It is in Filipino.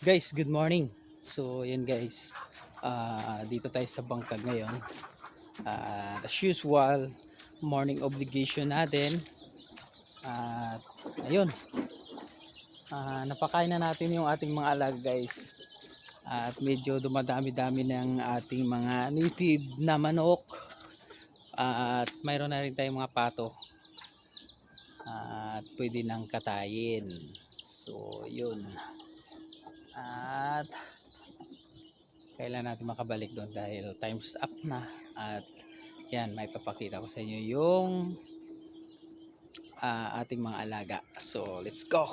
Guys, good morning. So, yun guys. Dito tayo sa bangkag ngayon. As usual, morning obligation natin. At ayun, napakain na natin yung ating mga alaga guys. At medyo dumadami-dami ng ating mga native na manok. At mayroon na rin tayong mga pato. At pwede nang katayin. So, yun. At kailan natin makabalik doon dahil time's up na. At yan, may papakita ko sa inyo yung ating mga alaga. So let's go.